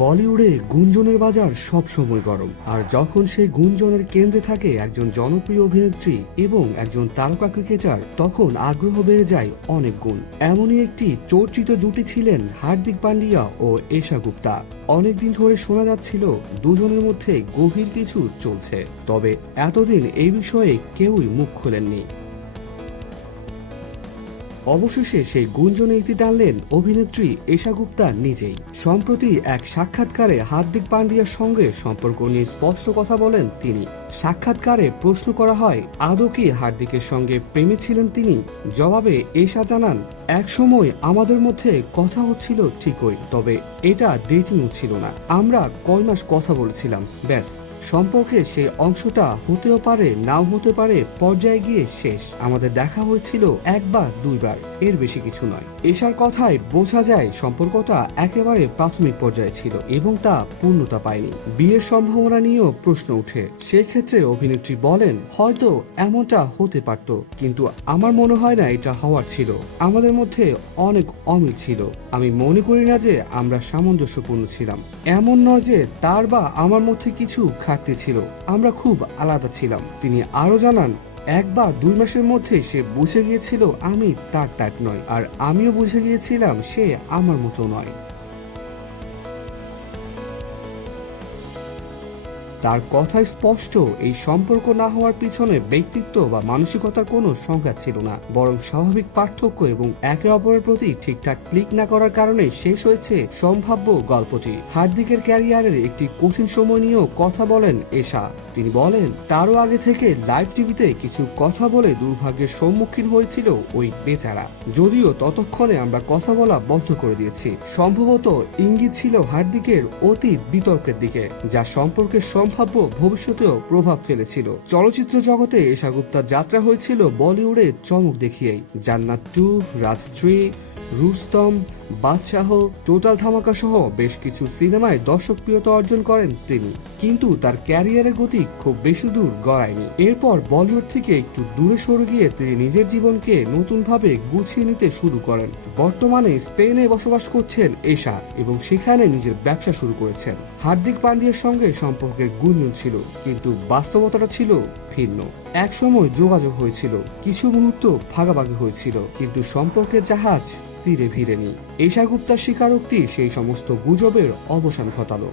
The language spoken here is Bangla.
বলিউডে গুঞ্জনের বাজার সব সময় গরম, আর যখন সেই গুঞ্জনের কেন্দ্রে থাকে একজন জনপ্রিয় অভিনেত্রী এবং একজন তারকা ক্রিকেটার, তখন আগ্রহ বেড়ে যায় অনেক গুণ। এমনই একটি চর্চিত জুটি ছিলেন হার্দিক পান্ডিয়া ও এশা গুপ্তা। অনেকদিন ধরে শোনা যাচ্ছিল দুজনের মধ্যে গভীর কিছু চলছে, তবে এতদিন এই বিষয়ে কেউই মুখ খোলেননি। অবশেষে সেই গুঞ্জনে ইতি টানলেন অভিনেত্রী এশা গুপ্তা নিজেই। সম্প্রতি এক সাক্ষাৎকারে হার্দিক পান্ডিয়ার সঙ্গে সম্পর্ক নিয়ে স্পষ্ট কথা বলেন তিনি। সাক্ষাৎকারে প্রশ্ন করা হয়, আদৌ কি হার্দিকের সঙ্গে প্রেমে ছিলেন তিনি? জবাবে এশা জানান, এক সময় আমাদের মধ্যে কথা হচ্ছিল ঠিকই, তবে এটা ডেটিংও ছিল না। আমরা কয় মাস কথা বলছিলাম, ব্যাস। সম্পর্কে সেই অংশটা হতেও পারে নাও হতে পারে, পর্যায়ে গিয়ে শেষ। আমাদের দেখা হয়েছিল এক বা দুইবার, এর বেশি কিছু নয়। এশার কথায় বোঝা যায় সম্পর্কটা একেবারে প্রাথমিক পর্যায়ে ছিল এবং তা পূর্ণতা পায়নি। বিয়ের সম্ভাবনা নিয়েও প্রশ্ন ওঠে। সেক্ষেত্রে অভিনেত্রী বলেন, হয়তো এমনটা হতে পারত, কিন্তু আমার মনে হয় না এটা হওয়ার ছিল। আমাদের মধ্যে অনেক অমিল ছিল। আমি মনে করি না যে আমরা সামঞ্জস্যপূর্ণ ছিলাম। এমন নয় যে তার বা আমার মধ্যে কিছু ঘাটতি ছিল, আমরা খুব আলাদা ছিলাম। তিনি আরো জানান, এক বা দুই মাসের মধ্যে সে বুঝে গিয়েছিল আমি তার টাইপ নয়, আর আমিও বুঝে গিয়েছিলাম সে আমার মতো নয়। তার কথায় স্পষ্ট, এই সম্পর্ক না হওয়ার পিছনে ব্যক্তিত্ব বা মানসিকতার কোনো সংঘাত ছিল না, বরং স্বাভাবিক পার্থক্য এবং একে অপরের প্রতি ঠিকঠাক ক্লিক না করার কারণে শেষ হয়েছে সম্ভাব্য গল্পটি। হার্দিকের ক্যারিয়ারের একটি কঠিন সময় নিয়েও কথা বলেন এশা। তিনি বলেন, তারও আগে থেকে লাইভ টিভিতে কিছু কথা বলে দুর্ভাগ্যের সম্মুখীন হয়েছিল ওই বেচারা। যদিও ততক্ষণে আমরা কথা বলা বন্ধ করে দিয়েছি। সম্ভবত ইঙ্গিত ছিল হার্দিকের অতীত বিতর্কের দিকে, যা সম্পর্কের সম্ভাব্য ভবিষ্যতেও প্রভাব ফেলেছিল। চলচ্চিত্র জগতে এশা গুপ্তার যাত্রা হয়েছিল বলিউডে চমক দেখিয়েই। জান্নাত 2, রাজ 3, রুস্তম, বাদশাহ, টোটাল ধামাকা সহ বেশ কিছু সিনেমায় দর্শকপ্রিয়তা অর্জন করেন তিনি, কিন্তু তার ক্যারিয়ারের গতি খুব বেশি দূর গড়ায়নি। এরপর বলিউড থেকে একটু দূরে সরে গিয়ে তিনি নিজের জীবনকে নতুনভাবে গুছিয়ে নিতে শুরু করেন। বর্তমানে স্পেনে বসবাস করছেন এশা এবং সেখানে নিজের ব্যবসা শুরু করেছেন। হার্দিক পান্ডিয়ার সঙ্গে সম্পর্কের গুঞ্জন ছিল, কিন্তু বাস্তবতাটা ছিল ভিন্ন। একসময় যোগাযোগ হয়েছিল, কিছু মুহূর্ত ভাগাভাগি হয়েছিল, কিন্তু সম্পর্কের জাহাজ তীরে ভিড়েনি। এশা গুপ্তার স্বীকারোক্তি সেই সমস্ত গুজবের অবসান ঘটালো।